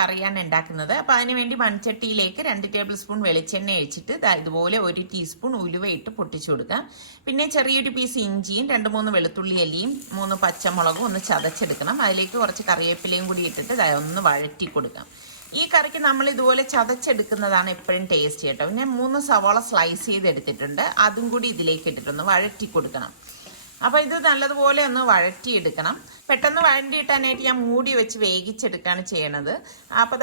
കറിയാണ് ഉണ്ടാക്കുന്നത്. അപ്പോൾ അതിന് വേണ്ടി മൺചട്ടിയിലേക്ക് 2 ടേബിൾ സ്പൂൺ വെളിച്ചെണ്ണ ഒഴിച്ചിട്ട് ഇതുപോലെ 1 ടീസ്പൂൺ ഉലുവ ഇട്ട് പൊട്ടിച്ചു കൊടുക്കാം. പിന്നെ ചെറിയൊരു പീസ് ഇഞ്ചിയും 2-3 വെളുത്തുള്ളി അല്ലിയും 3 പച്ചമുളകും ഒന്ന് ചതച്ചെടുക്കണം. അതിലേക്ക് കുറച്ച് കറിവേപ്പിലയും കൂടി ഇട്ടിട്ട് ഒന്ന് വഴറ്റി കൊടുക്കാം. ഈ കറിക്ക് നമ്മൾ ഇതുപോലെ ചതച്ചെടുക്കുന്നതാണ് എപ്പോഴും ടേസ്റ്റ് കേട്ടോ. പിന്നെ 3 സവാള സ്ലൈസ് ചെയ്തെടുത്തിട്ടുണ്ട്, അതും കൂടി ഇതിലേക്ക് ഇട്ടിട്ടൊന്ന് വഴറ്റി കൊടുക്കണം. അപ്പോൾ ഇത് നല്ലതുപോലെ ഒന്ന് വഴറ്റിയെടുക്കണം. പെട്ടെന്ന് വഴറ്റിയിട്ടാനായിട്ട് ഞാൻ മൂടി വെച്ച് വേവിച്ചെടുക്കുകയാണ് ചെയ്യണത്. അപ്പോൾ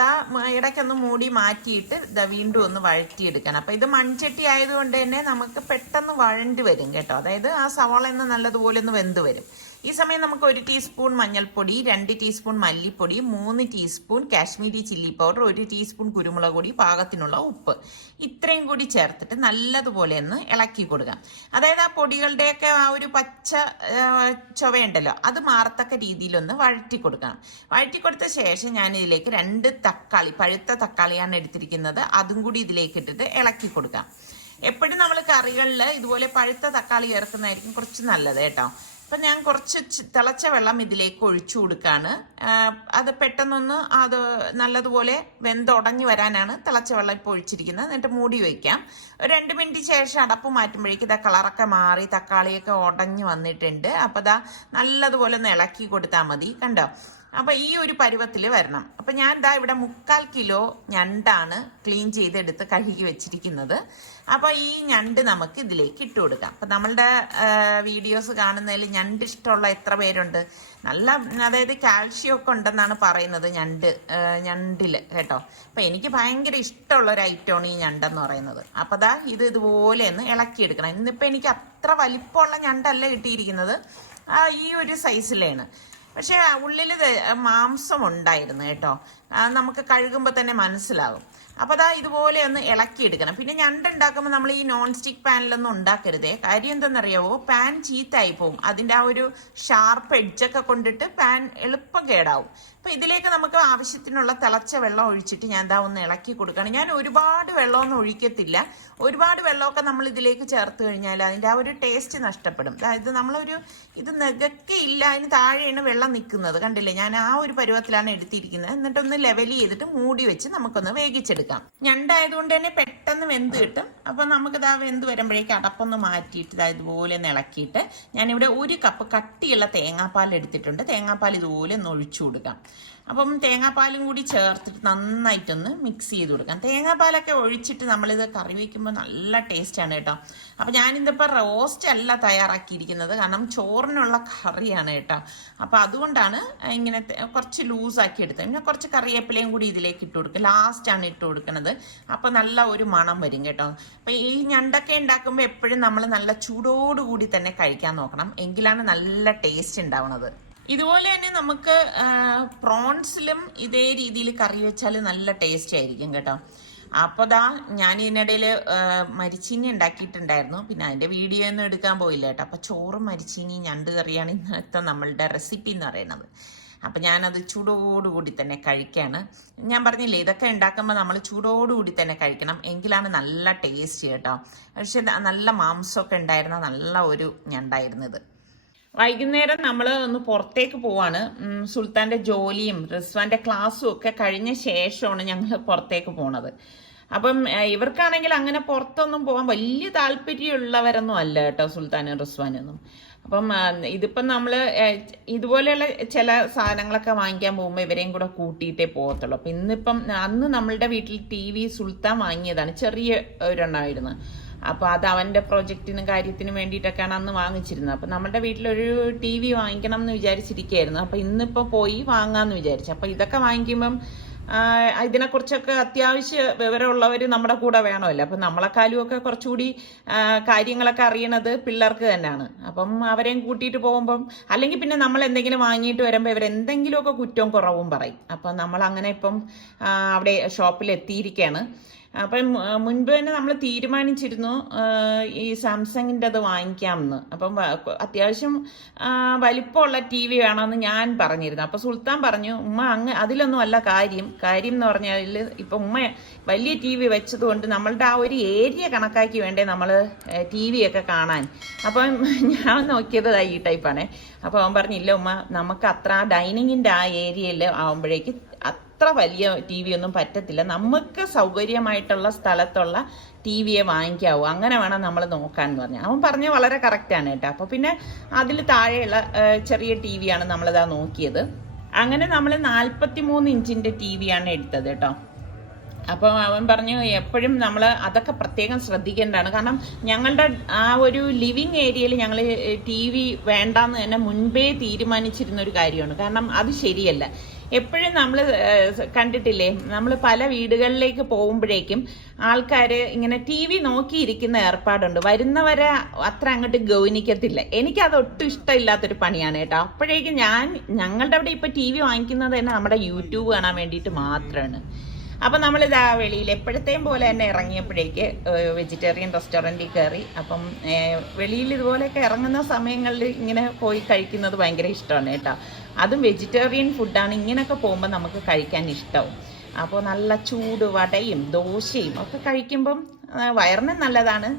ഇടയ്ക്കൊന്ന് മൂടി മാറ്റിയിട്ട് വീണ്ടും ഒന്ന് വഴറ്റിയെടുക്കണം. അപ്പോൾ ഇത് മൺചട്ടി ആയതുകൊണ്ട് തന്നെ നമുക്ക് പെട്ടെന്ന് വഴണ്ടി വരും കേട്ടോ. അതായത് ആ സവാള ഒന്ന് നല്ലതുപോലെ ഒന്ന് വെന്ത് വരും. ഈ സമയം നമുക്ക് 1 ടീസ്പൂൺ മഞ്ഞൾപ്പൊടി, 2 ടീസ്പൂൺ മല്ലിപ്പൊടി, 3 teaspoon Kashmiri chilli powder, 1 teaspoon കുരുമുളക് പൊടി, പാകത്തിനുള്ള ഉപ്പ്, ഇത്രയും കൂടി ചേർത്തിട്ട് നല്ലതുപോലെ ഒന്ന് ഇളക്കി കൊടുക്കാം. അതായത് ആ പൊടികളുടെയൊക്കെ ആ ഒരു പച്ച ചുവയുണ്ടല്ലോ, അത് മാറത്തക്ക രീതിയിലൊന്ന് വഴറ്റി കൊടുക്കണം. വഴറ്റി കൊടുത്ത ശേഷം ഞാൻ ഇതിലേക്ക് 2 തക്കാളി, പഴുത്ത തക്കാളിയാണ് എടുത്തിരിക്കുന്നത്, അതും കൂടി ഇതിലേക്ക് ഇട്ടിട്ട് ഇളക്കി കൊടുക്കാം. എപ്പോഴും നമ്മൾ കറികളിൽ ഇതുപോലെ പഴുത്ത തക്കാളി ചേർക്കുന്നതായിരിക്കും കുറച്ച് നല്ലത് കേട്ടോ. അപ്പം ഞാൻ കുറച്ച് തിളച്ച വെള്ളം ഇതിലേക്ക് ഒഴിച്ചു കൊടുക്കുകയാണ്. അത് പെട്ടെന്നൊന്ന് അത് നല്ലതുപോലെ വെന്തുടഞ്ഞു വരാനാണ് തിളച്ച വെള്ളം ഇപ്പോൾ ഒഴിച്ചിരിക്കുന്നത്. എന്നിട്ട് മൂടി വയ്ക്കാം. 2 മിനിറ്റ് ശേഷം അടപ്പ് മാറ്റുമ്പോഴേക്കും കളറൊക്കെ മാറി തക്കാളിയൊക്കെ ഉടഞ്ഞു വന്നിട്ടുണ്ട്. അപ്പോൾ നല്ലതുപോലെ ഒന്ന് ഇളക്കി കൊടുത്താൽ മതി. കണ്ടോ? അപ്പോൾ ഈ ഒരു പരുവത്തിൽ വരണം. അപ്പം ഞാൻ ഇവിടെ 3/4 കിലോ ഞണ്ടാണ് ക്ലീൻ ചെയ്തെടുത്ത് കഴുകി വെച്ചിരിക്കുന്നത്. അപ്പോൾ ഈ ഞണ്ട് നമുക്ക് ഇതിലേക്ക് ഇട്ട് കൊടുക്കാം. അപ്പം നമ്മളുടെ വീഡിയോസ് കാണുന്നതിൽ ഞണ്ട് ഇഷ്ടമുള്ള എത്ര പേരുണ്ട്? അതായത് കാൽഷ്യം ഒക്കെ ഉണ്ടെന്നാണ് പറയുന്നത് ഞണ്ടിൽ കേട്ടോ. അപ്പം എനിക്ക് ഭയങ്കര ഇഷ്ടമുള്ള ഒരു ഐറ്റമാണ് ഈ ഞണ്ടെന്ന് പറയുന്നത്. അപ്പോൾ ഇതുപോലെ ഒന്ന് ഇളക്കിയെടുക്കണം. ഇന്നിപ്പോൾ എനിക്ക് അത്ര വലിപ്പമുള്ള ഞണ്ടല്ല കിട്ടിയിരിക്കുന്നത്, ഈ ഒരു സൈസിലാണ്. പക്ഷെ ഉള്ളിൽ മാംസം ഉണ്ടായിരുന്നു കേട്ടോ. നമുക്ക് കഴുകുമ്പോൾ തന്നെ മനസ്സിലാകും. അപ്പോൾ ഇതുപോലെ ഒന്ന് ഇളക്കിയെടുക്കണം. പിന്നെ ഞണ്ട് ഉണ്ടാക്കുമ്പോൾ നമ്മൾ ഈ നോൺ സ്റ്റിക്ക് പാനിലൊന്നും ഉണ്ടാക്കരുതേ. കാര്യം എന്തെന്നറിയാവോ? പാൻ ചീത്തായി പോവും. അതിൻ്റെ ആ ഒരു ഷാർപ്പ് എഡ്ജൊക്കെ കൊണ്ടിട്ട് പാൻ എളുപ്പം കേടാവും. അപ്പോൾ ഇതിലേക്ക് നമുക്ക് ആവശ്യത്തിനുള്ള തിളച്ച വെള്ളം ഒഴിച്ചിട്ട് ഞാൻ ഒന്ന് ഇളക്കി കൊടുക്കണം. ഞാൻ ഒരുപാട് വെള്ളമൊന്നും ഒഴിക്കത്തില്ല. ഒരുപാട് വെള്ളമൊക്കെ നമ്മൾ ഇതിലേക്ക് ചേർത്ത് കഴിഞ്ഞാൽ അതിൻ്റെ ആ ഒരു ടേസ്റ്റ് നഷ്ടപ്പെടും. അതായത് ഇത് നെകക്കയില്ല, അതിന് താഴെയാണ് വെള്ളം നിൽക്കുന്നത്. കണ്ടില്ലേ? ഞാൻ ആ ഒരു പരുവത്തിലാണ് എടുത്തിരിക്കുന്നത്. എന്നിട്ടൊന്ന് ലെവൽ ചെയ്തിട്ട് മൂടി വെച്ച് നമുക്കൊന്ന് വേവിച്ചെടുക്കാം. ഞണ്ടായതുകൊണ്ട് തന്നെ പെട്ടെന്ന് വെന്ത് കിട്ടും. അപ്പം നമുക്ക് വെന്ത് വരുമ്പോഴേക്കും അടപ്പൊന്ന് മാറ്റിയിട്ട് ഇതുപോലെ ഒന്ന് ഇളക്കിയിട്ട് ഞാനിവിടെ 1 കപ്പ് കട്ടിയുള്ള തേങ്ങാപ്പാൽ എടുത്തിട്ടുണ്ട്. തേങ്ങാപ്പാൽ ഇതുപോലെ ഒന്ന് ഒഴിച്ചു കൊടുക്കാം. അപ്പം തേങ്ങാപ്പാലും കൂടി ചേർത്തിട്ട് നന്നായിട്ടൊന്ന് മിക്സ് ചെയ്ത് കൊടുക്കാം. തേങ്ങാപ്പാലൊക്കെ ഒഴിച്ചിട്ട് നമ്മളിത് കറി വയ്ക്കുമ്പോൾ നല്ല ടേസ്റ്റാണ് കേട്ടോ. അപ്പം ഞാനിതിപ്പോൾ റോസ്റ്റ് അല്ല തയ്യാറാക്കിയിരിക്കുന്നത്, കാരണം ചോറിനുള്ള കറിയാണ് കേട്ടോ. അപ്പോൾ അതുകൊണ്ടാണ് ഇങ്ങനെ കുറച്ച് ലൂസാക്കി എടുത്തത്. പിന്നെ കുറച്ച് കറിവേപ്പിലയും കൂടി ഇതിലേക്ക് ഇട്ട് കൊടുക്കുക. ലാസ്റ്റാണ് ഇട്ട് കൊടുക്കുന്നത്. അപ്പോൾ നല്ല ഒരു മണം വരും കേട്ടോ. അപ്പോൾ ഈ ഞണ്ടൊക്കെ ഉണ്ടാക്കുമ്പോൾ എപ്പോഴും നമ്മൾ നല്ല ചൂടോടുകൂടി തന്നെ കഴിക്കാൻ നോക്കണം, എങ്കിലാണ് നല്ല ടേസ്റ്റ് ഉണ്ടാവുന്നത്. ഇതുപോലെ തന്നെ നമുക്ക് പ്രോൺസിലും ഇതേ രീതിയിൽ കറി വെച്ചാൽ നല്ല ടേസ്റ്റ് ആയിരിക്കും കേട്ടോ. അപ്പോൾ ഞാൻ ഇതിനിടയിൽ മരിച്ചീനി ഉണ്ടാക്കിയിട്ടുണ്ടായിരുന്നു. പിന്നെ അതിൻ്റെ വീഡിയോ ഒന്നും എടുക്കാൻ പോയില്ല കേട്ടോ. അപ്പോൾ ചോറും മരിച്ചീനി ഞണ്ട് കറിയാണ് ഇന്നത്തെ നമ്മളുടെ റെസിപ്പി എന്ന് പറയുന്നത്. അപ്പം ഞാനത് ചൂടോടുകൂടി തന്നെ കഴിക്കുകയാണ്. ഞാൻ പറഞ്ഞില്ലേ, ഇതൊക്കെ ഉണ്ടാക്കുമ്പോൾ നമ്മൾ ചൂടോടുകൂടി തന്നെ കഴിക്കണം, എങ്കിലാണ് നല്ല ടേസ്റ്റ് കേട്ടോ. പക്ഷെ നല്ല മാംസമൊക്കെ ഉണ്ടായിരുന്ന നല്ല ഒരു ഞണ്ടായിരുന്നു ഇത്. വൈകുന്നേരം നമ്മൾ ഒന്ന് പുറത്തേക്ക് പോവാണ്. സുൽത്താൻ്റെ ജോലിയും റിസ്വാൻ്റെ ക്ലാസ്സും ഒക്കെ കഴിഞ്ഞ ശേഷമാണ് ഞങ്ങൾ പുറത്തേക്ക് പോണത്. അപ്പം ഇവർക്കാണെങ്കിൽ അങ്ങനെ പുറത്തൊന്നും പോകാൻ വലിയ താല്പര്യമുള്ളവരൊന്നും അല്ല കേട്ടോ, സുൽത്താനും റിസ്വാനൊന്നും. അപ്പം ഇതിപ്പം നമ്മൾ ഇതുപോലെയുള്ള ചില സാധനങ്ങളൊക്കെ വാങ്ങിക്കാൻ പോകുമ്പോൾ ഇവരെയും കൂടെ കൂട്ടിയിട്ടേ പോകത്തുള്ളൂ. അപ്പം ഇന്നിപ്പം അന്ന് നമ്മളുടെ വീട്ടിൽ TV സുൽത്താൻ വാങ്ങിയതാണ്, ചെറിയ ഒരെണ്ണമായിരുന്നു. അപ്പോൾ അത് അവൻ്റെ പ്രൊജക്റ്റിനും കാര്യത്തിനും വേണ്ടിയിട്ടൊക്കെയാണ് അന്ന് വാങ്ങിച്ചിരുന്നത്. അപ്പം നമ്മുടെ വീട്ടിലൊരു TV വാങ്ങിക്കണം എന്ന് വിചാരിച്ചിരിക്കുകയായിരുന്നു. അപ്പോൾ ഇന്നിപ്പോൾ പോയി വാങ്ങാമെന്ന് വിചാരിച്ചു. അപ്പോൾ ഇതൊക്കെ വാങ്ങിക്കുമ്പം ഇതിനെക്കുറിച്ചൊക്കെ അത്യാവശ്യ വിവരമുള്ളവർ നമ്മുടെ കൂടെ വേണമല്ലോ. അപ്പം നമ്മളെക്കാളും ഒക്കെ കുറച്ചുകൂടി കാര്യങ്ങളൊക്കെ അറിയണത് പിള്ളേർക്ക് തന്നെയാണ്. അപ്പം അവരെയും കൂട്ടിയിട്ട് പോകുമ്പം, അല്ലെങ്കിൽ പിന്നെ നമ്മൾ എന്തെങ്കിലും വാങ്ങിയിട്ട് വരുമ്പോൾ ഇവരെന്തെങ്കിലുമൊക്കെ കുറ്റവും കുറവും പറയും. അപ്പം നമ്മളങ്ങനെ ഇപ്പം അവിടെ ഷോപ്പിൽ എത്തിയിരിക്കുകയാണ്. അപ്പം മുൻപ് തന്നെ നമ്മൾ തീരുമാനിച്ചിരുന്നു ഈ സാംസങ്ങിൻ്റെ അത് വാങ്ങിക്കാമെന്ന്. അപ്പം അത്യാവശ്യം വലിപ്പമുള്ള TV വേണമെന്ന് ഞാൻ പറഞ്ഞിരുന്നു. അപ്പോൾ സുൽത്താൻ പറഞ്ഞു, ഉമ്മ അതിലൊന്നും അല്ല കാര്യം എന്ന് പറഞ്ഞാൽ ഇപ്പം ഉമ്മ വലിയ TV വെച്ചതുകൊണ്ട് നമ്മളുടെ ആ ഒരു ഏരിയ കണക്കാക്കി വേണ്ടേ നമ്മൾ TV ഒക്കെ കാണാൻ. അപ്പം ഞാൻ നോക്കിയത് ഈ ടൈപ്പാണേ. അപ്പോൾ അവൻ പറഞ്ഞില്ല ഉമ്മ, നമുക്ക് അത്ര ഡൈനിങ്ങിൻ്റെ ആ ഏരിയയിൽ ആകുമ്പോഴേക്ക് അത്ര വലിയ ടി വി ഒന്നും പറ്റത്തില്ല. നമുക്ക് സൗകര്യമായിട്ടുള്ള സ്ഥലത്തുള്ള ടി വിയെ വാങ്ങിക്കാവൂ, അങ്ങനെ വേണം നമ്മൾ നോക്കാൻ എന്ന് പറഞ്ഞു. അവൻ പറഞ്ഞത് വളരെ കറക്റ്റാണ് കേട്ടോ. അപ്പോൾ പിന്നെ അതിൽ താഴെയുള്ള ചെറിയ ടി വിയാണ് നമ്മളിതാ നോക്കിയത്. അങ്ങനെ നമ്മൾ 43 ഇഞ്ചിൻ്റെ ടി വിയാണ് എടുത്തത് കേട്ടോ. അപ്പോൾ അവൻ പറഞ്ഞു എപ്പോഴും നമ്മൾ അതൊക്കെ പ്രത്യേകം ശ്രദ്ധിക്കേണ്ടതാണ്. കാരണം ഞങ്ങളുടെ ആ ഒരു ലിവിങ് ഏരിയയിൽ ഞങ്ങൾ ടി വി വേണ്ടാന്ന് തന്നെ മുൻപേ തീരുമാനിച്ചിരുന്ന ഒരു കാര്യമാണ്. കാരണം അത് ശരിയല്ല. എപ്പോഴും നമ്മൾ കണ്ടിട്ടില്ലേ, നമ്മൾ പല വീടുകളിലേക്ക് പോകുമ്പോഴേക്കും ആൾക്കാർ ഇങ്ങനെ ടി വി നോക്കിയിരിക്കുന്ന ഏർപ്പാടുണ്ട്. വരുന്നവരെ അത്ര അങ്ങോട്ട് ഗൗനിക്കത്തില്ല. എനിക്കതൊട്ടും ഇഷ്ടമില്ലാത്തൊരു പണിയാണ് കേട്ടോ. അപ്പോഴേക്കും ഞങ്ങളുടെ അവിടെ ഇപ്പോൾ ടി വി വാങ്ങിക്കുന്നത് തന്നെ നമ്മുടെ യൂട്യൂബ് കാണാൻ വേണ്ടിയിട്ട് മാത്രമാണ്. അപ്പം നമ്മളിതാ വെളിയിൽ എപ്പോഴത്തെയും പോലെ തന്നെ ഇറങ്ങിയപ്പോഴേക്ക് വെജിറ്റേറിയൻ റെസ്റ്റോറൻറ്റിൽ കയറി. അപ്പം വെളിയിൽ ഇതുപോലെയൊക്കെ ഇറങ്ങുന്ന സമയങ്ങളിൽ ഇങ്ങനെ പോയി കഴിക്കുന്നത് ഭയങ്കര ഇഷ്ടമാണ് കേട്ടോ. അതും വെജിറ്റേറിയൻ ഫുഡാണ്. ഇങ്ങനെയൊക്കെ പോകുമ്പോൾ നമുക്ക് കഴിക്കാൻ ഇഷ്ടവും. അപ്പോൾ നല്ല ചൂട് വടയും ദോശയും ഒക്കെ കഴിക്കുമ്പം വയറിന് നല്ലതാണ്,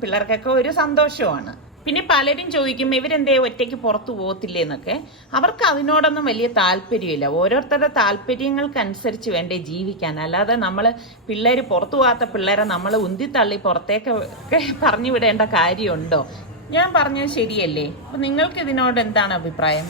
പിള്ളേർക്കൊക്കെ ഒരു സന്തോഷമാണ്. പിന്നെ പലരും ചോദിക്കും ഇവരെന്തേ ഒറ്റയ്ക്ക് പുറത്തു പോകത്തില്ലേ എന്നൊക്കെ. അവർക്ക് അതിനോടൊന്നും വലിയ താല്പര്യമില്ല. ഓരോരുത്തരുടെ താല്പര്യങ്ങൾക്കനുസരിച്ച് വേണ്ടേ ജീവിക്കാൻ. അല്ലാതെ നമ്മൾ പിള്ളേർ പുറത്തു പോകാത്ത പിള്ളേരെ നമ്മൾ ഉന്തിത്തള്ളി പുറത്തേക്കൊക്കെ പറഞ്ഞു വിടേണ്ട കാര്യമുണ്ടോ? ഞാൻ പറഞ്ഞത് ശരിയല്ലേ? അപ്പം നിങ്ങൾക്ക് ഇതിനോട് എന്താണ് അഭിപ്രായം?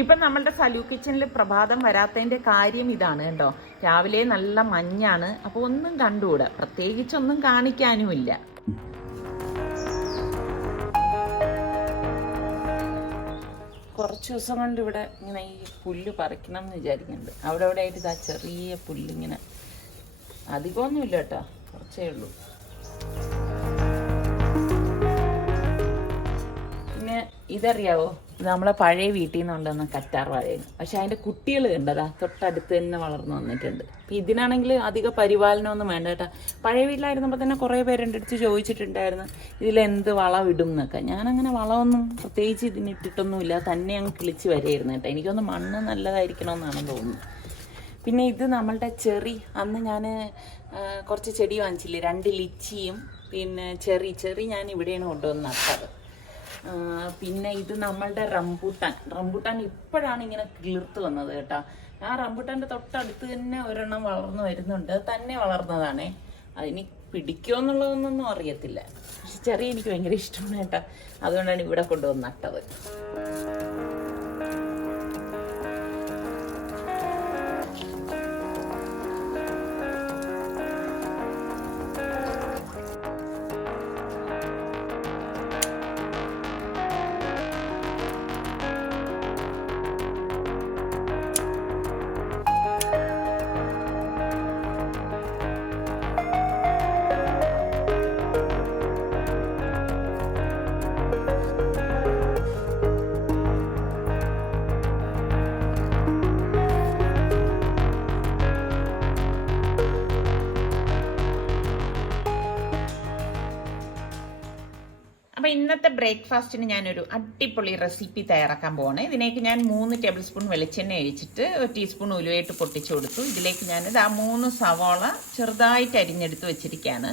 ഇപ്പം നമ്മളുടെ സലു കിച്ചണിൽ പ്രഭാതം വരാത്തതിൻ്റെ കാര്യം ഇതാണ് കേട്ടോ. രാവിലെ നല്ല മഞ്ഞാണ്, അപ്പോൾ ഒന്നും കണ്ടുകൂടാ, പ്രത്യേകിച്ചൊന്നും കാണിക്കാനുമില്ല. കുറച്ച് ദിവസം കൊണ്ട് ഇവിടെ ഇങ്ങനെ ഈ പുല്ല് പറിക്കണം എന്ന് വിചാരിക്കുന്നുണ്ട്. അവിടെ അവിടെ ആയിട്ട് ഇതാ ചെറിയ പുല്ലിങ്ങനെ, അധികമൊന്നുമില്ല കേട്ടോ, കുറച്ചേ ഉള്ളൂ. പിന്നെ ഇതറിയാവോ, നമ്മളെ പഴയ വീട്ടിൽ നിന്ന് കൊണ്ടുവന്ന കറ്റാർ വാഴയാണ്. പക്ഷെ അതിൻ്റെ കുട്ടികൾ കണ്ടതാ തൊട്ടടുത്ത് തന്നെ വളർന്നു വന്നിട്ടുണ്ട്. അപ്പം ഇതിനാണെങ്കിൽ അധിക പരിപാലനമൊന്നും വേണ്ട കേട്ടോ. പഴയ വീട്ടിലായിരുന്നപ്പോൾ തന്നെ കുറേ പേരെൻ്റെ അടുത്ത് ചോദിച്ചിട്ടുണ്ടായിരുന്നു ഇതിലെന്ത് വളം ഇടും എന്നൊക്കെ. ഞാനങ്ങനെ വളമൊന്നും പ്രത്യേകിച്ച് ഇതിനിട്ടിട്ടൊന്നുമില്ല, തന്നെ അങ്ങ് കിളിച്ച് വരെയായിരുന്നു കേട്ടോ. എനിക്കൊന്ന് മണ്ണ് നല്ലതായിരിക്കണമെന്നാണ് തോന്നുന്നത്. പിന്നെ ഇത് നമ്മളുടെ ചെറി, അന്ന് ഞാൻ കുറച്ച് ചെടി വാങ്ങിച്ചില്ലേ, 2 ലിച്ചിയും പിന്നെ ചെറി ഞാൻ ഇവിടെയാണ് കൊണ്ടുവന്ന് നട്ടത്. പിന്നെ ഇത് നമ്മളുടെ റംബൂട്ടാൻ ഇപ്പോഴാണ് ഇങ്ങനെ കിളിർത്ത് വന്നത് കേട്ടോ. ആ റംബൂട്ടാൻ്റെ തൊട്ടടുത്ത് തന്നെ ഒരെണ്ണം വളർന്നു വരുന്നുണ്ട്, തന്നെ വളർന്നതാണേ. അതിന് പിടിക്കുമോ എന്നുള്ളതൊന്നും അറിയത്തില്ല. പക്ഷെ ചെറിയ എനിക്ക് ഭയങ്കര ഇഷ്ടമാണ് കേട്ടോ, അതുകൊണ്ടാണ് ഇവിടെ കൊണ്ടുവന്ന് നട്ടത്. അപ്പോൾ ഇന്നത്തെ ബ്രേക്ക്ഫാസ്റ്റിന് ഞാനൊരു അടിപൊളി റെസിപ്പി തയ്യാറാക്കാൻ പോവാണ്. ഇതിലേക്ക് ഞാൻ 3 ടേബിൾ സ്പൂൺ വെളിച്ചെണ്ണ ഒഴിച്ചിട്ട് 1 ടീസ്പൂൺ ഉലുവയിട്ട് പൊട്ടിച്ചു കൊടുത്തു. ഇതിലേക്ക് ഞാനിത് 3 സവാള ചെറുതായിട്ട് അരിഞ്ഞെടുത്ത് വെച്ചിരിക്കുകയാണ്.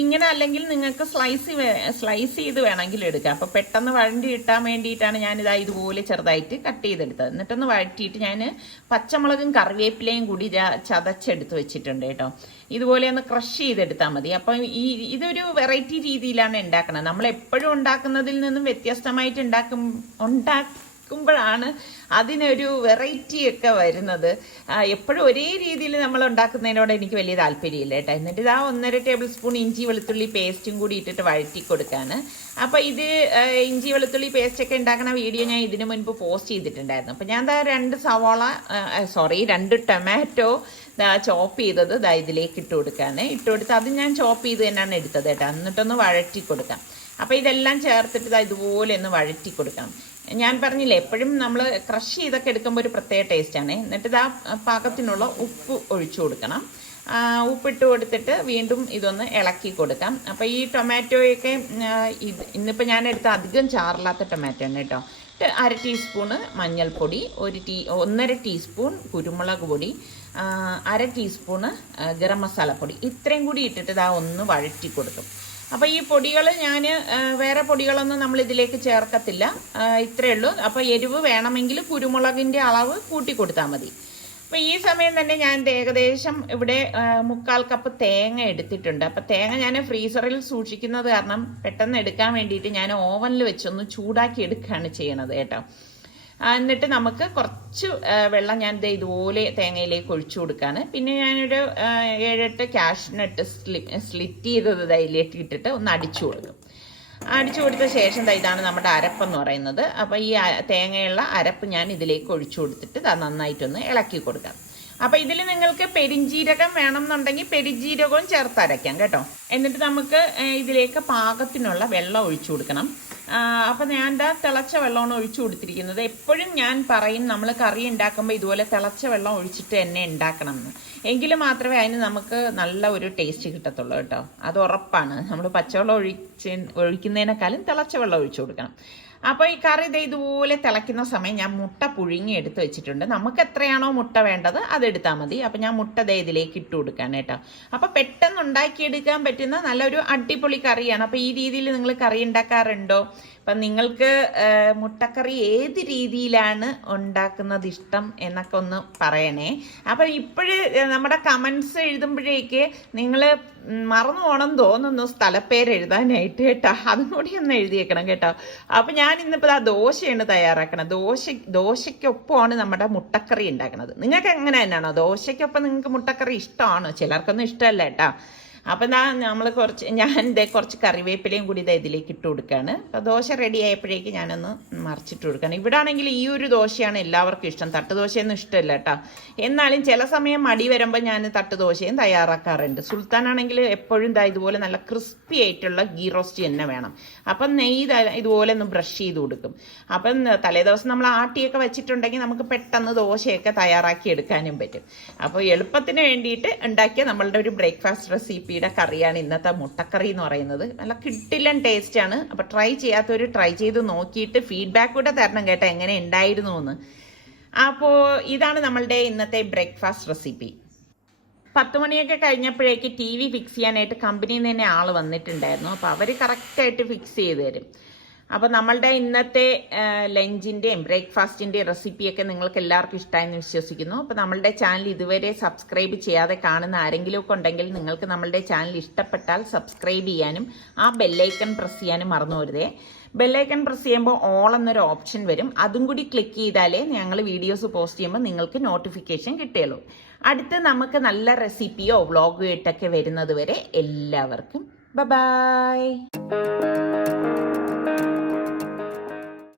ഇങ്ങനെ അല്ലെങ്കിൽ നിങ്ങൾക്ക് സ്ലൈസ് ചെയ്ത് വേണമെങ്കിൽ എടുക്കാം. അപ്പോൾ പെട്ടെന്ന് വഴണ്ടി ഇട്ടാൻ വേണ്ടിയിട്ടാണ് ഞാനിതാ ഇതുപോലെ ചെറുതായിട്ട് കട്ട് ചെയ്തെടുത്തത്. എന്നിട്ടൊന്ന് വഴറ്റിയിട്ട് ഞാൻ പച്ചമുളകും കറിവേപ്പിലയും കൂടി ചതച്ചെടുത്ത് വെച്ചിട്ടുണ്ട് കേട്ടോ. ഇതുപോലെ ഒന്ന് ക്രഷ് ചെയ്തെടുത്താൽ മതി. അപ്പം ഇതൊരു വെറൈറ്റി രീതിയിലാണ് ഉണ്ടാക്കുന്നത്. നമ്മൾ എപ്പോഴും ഉണ്ടാക്കുന്നതിൽ നിന്നും വ്യത്യസ്തമായിട്ട് ഉണ്ടാക്കുമ്പോഴാണ് അതിനൊരു വെറൈറ്റി ഒക്കെ വരുന്നത്. എപ്പോഴും ഒരേ രീതിയിൽ നമ്മൾ ഉണ്ടാക്കുന്നതിനോട് എനിക്ക് വലിയ താല്പര്യമില്ല കേട്ടോ. എന്നിട്ട് ഇതാ 1.5 ടേബിൾ സ്പൂൺ ഇഞ്ചി വെളുത്തുള്ളി പേസ്റ്റും കൂടി ഇട്ടിട്ട് വഴറ്റി കൊടുക്കാണ്. അപ്പോൾ ഇത് ഇഞ്ചി വെളുത്തുള്ളി പേസ്റ്റൊക്കെ ഉണ്ടാക്കുന്ന വീഡിയോ ഞാൻ ഇതിനു മുൻപ് പോസ്റ്റ് ചെയ്തിട്ടുണ്ടായിരുന്നു. അപ്പോൾ ഞാൻ 2 ടൊമാറ്റോ ചോപ്പ് ചെയ്തത് ഇതിലേക്ക് ഇട്ട് കൊടുക്കാണ്. ഇട്ട് കൊടുത്ത് അത് ഞാൻ ചോപ്പ് ചെയ്ത് തന്നെയാണ് എടുത്തത് കേട്ടോ. എന്നിട്ടൊന്ന് വഴറ്റി കൊടുക്കാം. അപ്പോൾ ഇതെല്ലാം ചേർത്തിട്ട് ഇതുപോലെ ഒന്ന് വഴറ്റി കൊടുക്കണം. ഞാൻ പറഞ്ഞില്ലേ, എപ്പോഴും നമ്മൾ ക്രഷ് ചെയ്തൊക്കെ എടുക്കുമ്പോൾ ഒരു പ്രത്യേക ടേസ്റ്റാണ്. എന്നിട്ട് പാകത്തിനുള്ള ഉപ്പ് ഒഴിച്ചു കൊടുക്കണം. ഉപ്പിട്ട് കൊടുത്തിട്ട് വീണ്ടും ഇതൊന്ന് ഇളക്കി കൊടുക്കാം. അപ്പോൾ ഈ ടൊമാറ്റോയൊക്കെ ഇന്നിപ്പോൾ ഞാൻ എടുത്ത അധികം ചാറില്ലാത്ത ടൊമാറ്റോ ആണ് കേട്ടോ. 1/2 ടീസ്പൂണ് മഞ്ഞൾപ്പൊടി, 1.5 ടീസ്പൂൺ കുരുമുളക് പൊടി, 1/2 ടീസ്പൂണ് ഗരം മസാലപ്പൊടി, ഇത്രയും കൂടി ഇട്ടിട്ട് ഒന്ന് വഴറ്റി കൊടുക്കും. അപ്പോൾ ഈ പൊടികൾ ഞാൻ വേറെ പൊടികളൊന്നും നമ്മൾ ഇതിലേക്ക് ചേർക്കത്തില്ല, ഇത്രയേ ഉള്ളൂ. അപ്പോൾ എരിവ് വേണമെങ്കിൽ കുരുമുളകിൻ്റെ അളവ് കൂട്ടി കൊടുത്താൽ മതി. അപ്പോൾ ഈ സമയം തന്നെ ഞാൻ ഏകദേശം ഇവിടെ 3/4 കപ്പ് തേങ്ങ എടുത്തിട്ടുണ്ട്. അപ്പോൾ തേങ്ങ ഞാൻ ഫ്രീസറിൽ സൂക്ഷിക്കുന്നത് കാരണം പെട്ടെന്ന് എടുക്കാൻ വേണ്ടിയിട്ട് ഞാൻ ഓവനിൽ വെച്ചൊന്ന് ചൂടാക്കി എടുക്കുകയാണ് ചെയ്യണത് കേട്ടോ. എന്നിട്ട് നമുക്ക് കുറച്ച് വെള്ളം ഞാൻ ഇതുപോലെ തേങ്ങയിലേക്ക് ഒഴിച്ചു കൊടുക്കുകയാണ്. പിന്നെ ഞാനൊരു 7-8 കാഷ്നട്ട് സ്ലിറ്റ് ചെയ്തത് ഇതിലേക്ക് ഇട്ടിട്ട് ഒന്ന് അടിച്ചു കൊടുക്കും. അടിച്ചു കൊടുത്ത ശേഷം ഇതാണ് നമ്മുടെ അരപ്പെന്ന് പറയുന്നത്. അപ്പോൾ ഈ തേങ്ങയുള്ള അരപ്പ് ഞാൻ ഇതിലേക്ക് ഒഴിച്ചു കൊടുത്തിട്ട് നന്നായിട്ടൊന്ന് ഇളക്കി കൊടുക്കാം. അപ്പോൾ ഇതിൽ നിങ്ങൾക്ക് പെരിഞ്ജീരകം വേണം എന്നുണ്ടെങ്കിൽ പെരിഞ്ജീരകവും ചേർത്ത് അരയ്ക്കാം കേട്ടോ. എന്നിട്ട് നമുക്ക് ഇതിലേക്ക് പാകത്തിനുള്ള വെള്ളം ഒഴിച്ചു കൊടുക്കണം. അപ്പം ഞാൻ തിളച്ച വെള്ളമാണ് ഒഴിച്ചു കൊടുത്തിരിക്കുന്നത്. എപ്പോഴും ഞാൻ പറയും നമ്മൾ കറി ഉണ്ടാക്കുമ്പോൾ ഇതുപോലെ തിളച്ച വെള്ളം ഒഴിച്ചിട്ട് തന്നെ ഉണ്ടാക്കണം എന്ന്. എങ്കിൽ മാത്രമേ അതിന് നമുക്ക് നല്ല ഒരു ടേസ്റ്റ് കിട്ടത്തുള്ളൂ കേട്ടോ. അത് ഉറപ്പാണ്. നമ്മൾ പച്ചവെള്ളം ഒഴിക്കുന്നതിനേക്കാളും തിളച്ച വെള്ളം ഒഴിച്ചു കൊടുക്കണം. അപ്പോൾ ഈ കറി ഇതുപോലെ തിളയ്ക്കുന്ന സമയം ഞാൻ മുട്ട പുഴുങ്ങി എടുത്ത് വെച്ചിട്ടുണ്ട്. നമുക്ക് എത്രയാണോ മുട്ട വേണ്ടത് അതെടുത്താൽ മതി. അപ്പം ഞാൻ മുട്ട ഇതിലേക്ക് ഇട്ട് കൊടുക്കാൻ കേട്ടോ. അപ്പോൾ പെട്ടെന്ന് ഉണ്ടാക്കിയെടുക്കാൻ പറ്റുന്ന നല്ലൊരു അടിപൊളി കറിയാണ്. അപ്പോൾ ഈ രീതിയിൽ നിങ്ങൾ കറി ഉണ്ടാക്കാറുണ്ടോ? അപ്പം നിങ്ങൾക്ക് മുട്ടക്കറി ഏത് രീതിയിലാണ് ഉണ്ടാക്കുന്നത് ഇഷ്ടം എന്നൊക്കെ ഒന്ന് പറയണേ. അപ്പം ഇപ്പോഴ് നമ്മുടെ കമൻസ് എഴുതുമ്പോഴേക്ക് നിങ്ങൾ മറന്നു പോകണം തോന്നുന്നു സ്ഥലപ്പേര് എഴുതാനായിട്ട് കേട്ടോ. അതും കൂടി ഒന്ന് എഴുതിയേക്കണം കേട്ടോ. അപ്പം ഞാൻ ഇന്നിപ്പോൾ ദോശയാണ് തയ്യാറാക്കണം. ദോശയ്ക്കൊപ്പമാണ് നമ്മുടെ മുട്ടക്കറി ഉണ്ടാക്കുന്നത്. നിങ്ങൾക്ക് എങ്ങനെ തന്നെയാണോ? ദോശയ്ക്കൊപ്പം നിങ്ങൾക്ക് മുട്ടക്കറി ഇഷ്ടമാണോ? ചിലർക്കൊന്നും ഇഷ്ടമല്ല കേട്ടോ. അപ്പം നമ്മൾ ഞാൻ കുറച്ച് കറിവേപ്പിലയും കൂടി ഇതിലേക്ക് ഇട്ട് കൊടുക്കുകയാണ്. അപ്പോൾ ദോശ റെഡി ആയപ്പോഴേക്ക് ഞാനൊന്ന് മറിച്ചിട്ട് കൊടുക്കുകയാണ്. ഇവിടെ ആണെങ്കിൽ ഈ ഒരു ദോശയാണ് എല്ലാവർക്കും ഇഷ്ടം. തട്ടുദോശയൊന്നും ഇഷ്ടമല്ല കേട്ടോ. എന്നാലും ചില സമയം മടി വരുമ്പോൾ ഞാൻ തട്ടുദോശയും തയ്യാറാക്കാറുണ്ട്. സുൽത്താനാണെങ്കിൽ എപ്പോഴും ഇതുപോലെ നല്ല ക്രിസ്പി ആയിട്ടുള്ള ഗീ റോസ്റ്റ് തന്നെ വേണം. അപ്പം നെയ്യ് ഇതുപോലെ ഒന്ന് ബ്രഷ് ചെയ്ത് കൊടുക്കും. അപ്പം തലേദിവസം നമ്മൾ ആട്ടിയൊക്കെ വെച്ചിട്ടുണ്ടെങ്കിൽ നമുക്ക് പെട്ടെന്ന് ദോശയൊക്കെ തയ്യാറാക്കി എടുക്കാനും പറ്റും. അപ്പോൾ എളുപ്പത്തിന് വേണ്ടിയിട്ട് ഉണ്ടാക്കിയ നമ്മളുടെ ഒരു ബ്രേക്ക്ഫാസ്റ്റ് റെസിപ്പി കറിയാണ് ഇന്നത്തെ മുട്ടക്കറി എന്ന് പറയുന്നത്. നല്ല കിട്ടില്ലൻ ടേസ്റ്റ് ആണ്. അപ്പൊ ട്രൈ ചെയ്യാത്തവർ ട്രൈ ചെയ്ത് നോക്കിയിട്ട് ഫീഡ്ബാക്ക് കൂടെ തരണം കേട്ടോ, എങ്ങനെ ഉണ്ടായിരുന്നു എന്ന്. അപ്പോൾ ഇതാണ് നമ്മളുടെ ഇന്നത്തെ ബ്രേക്ക്ഫാസ്റ്റ് റെസിപ്പി. 10 മണിയൊക്കെ കഴിഞ്ഞപ്പോഴേക്ക് TV ഫിക്സ് ചെയ്യാനായിട്ട് കമ്പനിയിൽ നിന്ന് തന്നെ ആൾ വന്നിട്ടുണ്ടായിരുന്നു. അപ്പോൾ അവർ കറക്റ്റായിട്ട് ഫിക്സ് ചെയ്ത് തരും. അപ്പോൾ നമ്മളുടെ ഇന്നത്തെ ലഞ്ചിൻ്റെയും ബ്രേക്ക്ഫാസ്റ്റിൻ്റെയും റെസിപ്പിയൊക്കെ നിങ്ങൾക്ക് എല്ലാവർക്കും ഇഷ്ടമായെന്ന് വിശ്വസിക്കുന്നു. അപ്പോൾ നമ്മളുടെ ചാനൽ ഇതുവരെ സബ്സ്ക്രൈബ് ചെയ്യാതെ കാണുന്ന ആരെങ്കിലുമൊക്കെ ഉണ്ടെങ്കിൽ നിങ്ങൾക്ക് നമ്മളുടെ ചാനൽ ഇഷ്ടപ്പെട്ടാൽ സബ്സ്ക്രൈബ് ചെയ്യാനും ആ ബെല്ലൈക്കൺ പ്രസ് ചെയ്യാനും മറന്നു പോരുതേ. ബെല്ലൈക്കൺ പ്രസ് ചെയ്യുമ്പോൾ ഓൾ എന്നൊരു ഓപ്ഷൻ വരും. അതും കൂടി ക്ലിക്ക് ചെയ്താലേ ഞങ്ങൾ വീഡിയോസ് പോസ്റ്റ് ചെയ്യുമ്പോൾ നിങ്ങൾക്ക് നോട്ടിഫിക്കേഷൻ കിട്ടുകയുള്ളൂ. അടുത്ത് നമുക്ക് നല്ല റെസിപ്പിയോ വ്ളോഗോ ഇട്ടൊക്കെ വരുന്നത് വരെ എല്ലാവർക്കും ബൈ.